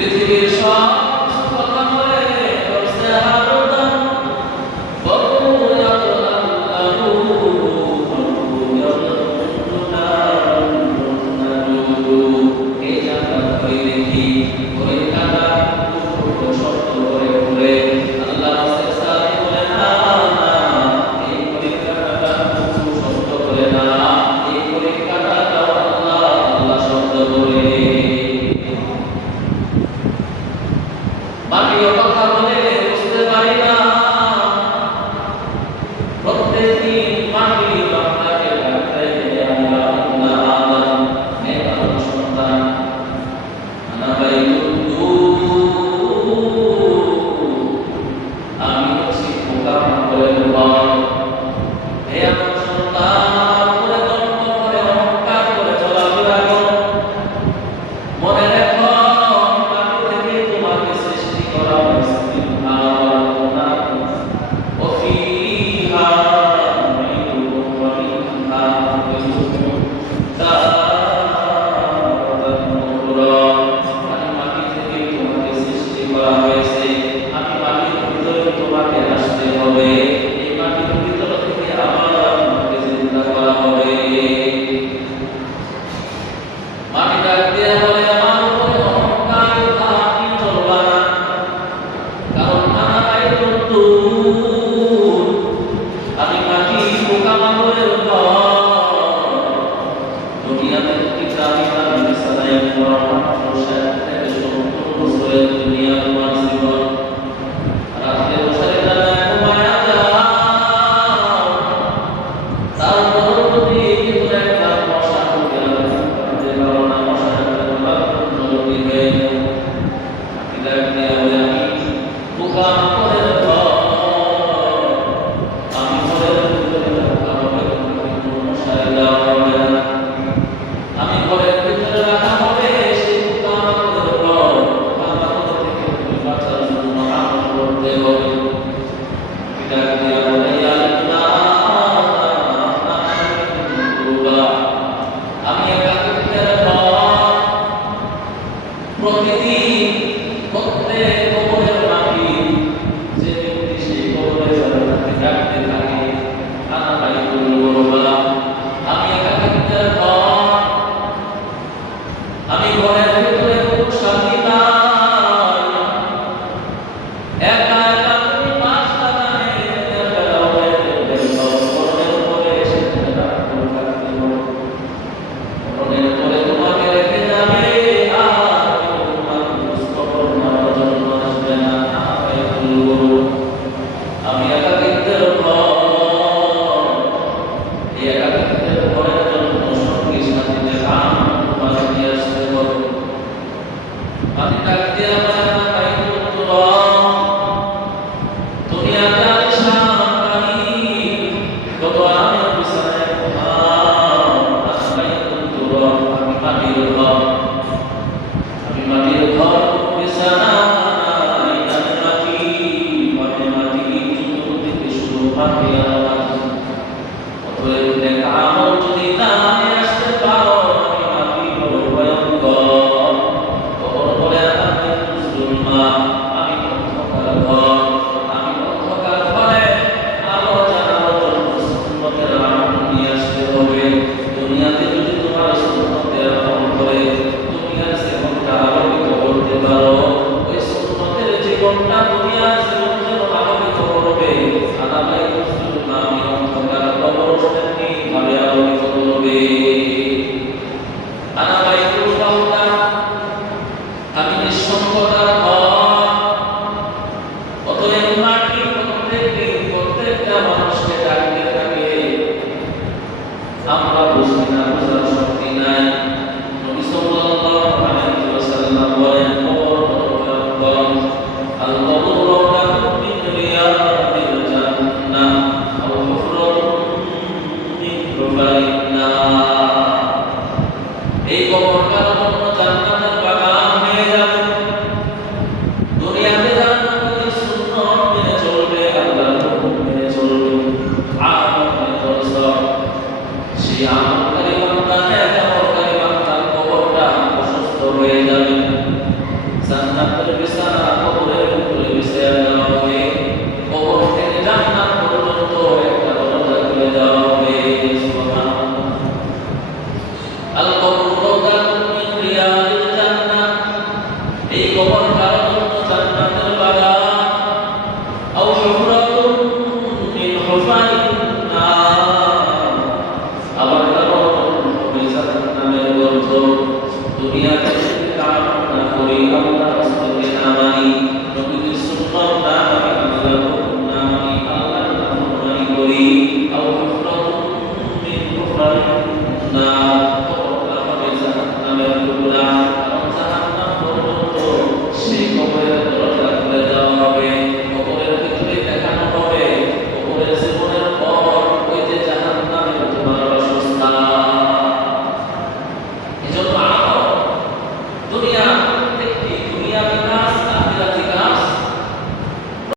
পৃথিবীর সব কিছু কথা বলে করছে হারুদান বকুরাত আল্লাহু এই জান্নাত কই দেখি ওই কাটা শব্দ করে বলে আল্লাহ সাল্লাল্লাহু বলে না না এই পরীক্ষাটা শব্দ করে না এই পরীক্ষাটা আল্লাহ আল্লাহ শব্দ করে বাকিও কথা বলে বুঝতে পারি না প্রত্যেকদিন মাটি বান্দাকে ডাকতে আল্লাহ আল্লাহ আদম হে আদম সন্তান আনা বাইতুল্লাহ আমি হচ্ছি মোকাম করে ঘর হে আদম সন্তান করে দম্ভ করে অহংকার করে চলাফেরা করো মনে রেখো মাটি থেকে তোমাকে সৃষ্টি করা হয়েছে وفيها نعيدكم ومنها نخرجكم تارة أخرى আমি মাটি থেকে তোমাকে সৃষ্টি করা হয়েছে আমি মাটির ভিতরে তোমাকে আসতে হবে এই মাটির ভিতর থেকে আবার তোমাকে জিন্দা করা হবে মাটি ডাক দিয়ে বলে আমার উপরে অহংকার আপনি চলবা না কারণ আনা বাইতুল্লাহ আমি মাটি পোকামাকড়ের ঘর দুনিয়াতে কিতাবি তাবির সালায় কোরআন প্রসার থেকে সম্পূর্ণ বছরের দুনিয়া তোমার জীবন রাতে বসে দাঁড়ায় ঘুমায়া যাও তারপর যদি ভিতরে একটা মশা ঢুকে যে কারণে মশার জলদি হয়ে কিতাব দিয়ে বলে আমি পোকামাকড়ের ঘর আমি ঘরের ভিতরে রাখা হবে কোনো মশায় দেওয়া হবে না আমি ঘরের ভিতরে রাখা হবে সেই পোকামাকড়ের ঘর পোকামাকড় থেকে তুমি বাঁচার জন্য আমল করতে হবে কিতাব দিয়ে বলে আমি একাকিত্বের ঘর প্রতিদিন প্রত্যেক কবরের মাটি যে ব্যক্তি সেই কবরে যাবে তাকে ডাকতে থাকে আনা বাইতুল্লাহ আমি একাকিত্বের ঘর আমি ঘরের ভিতরে কোনো শান্তি নাই একা একা তুমি পাঁচটা গানে বেলা হয়ে মরণের পরে সেখানে ডাক্তার থাকতে হবে মরণের পরে তোমাকে রেখে যাবে আর তোমার খবর নেওয়ার জন্য আসবে না আমি একাকিত্বের ঘর এই একাকিত্বের ঘরের জন্য সঙ্গী সাথীদের কাম তোমার নিয়ে আসতে হবে আমি ডাক দিয়ে আমার দুনিয়াতে আলিশান বাড়ি কত আরামের বিছানায় ঘুমাও আমি মাটির ঘর আমি মাটির ঘর বিছানা নাই আমি মাটি থেকে শুরু মাটি আর মাটি অতএব নেক আমল যদি না নিয়ে আসতে পারো আমি মাটি বড় ভয়ঙ্কর কবর বলে আমি গোপন কারণ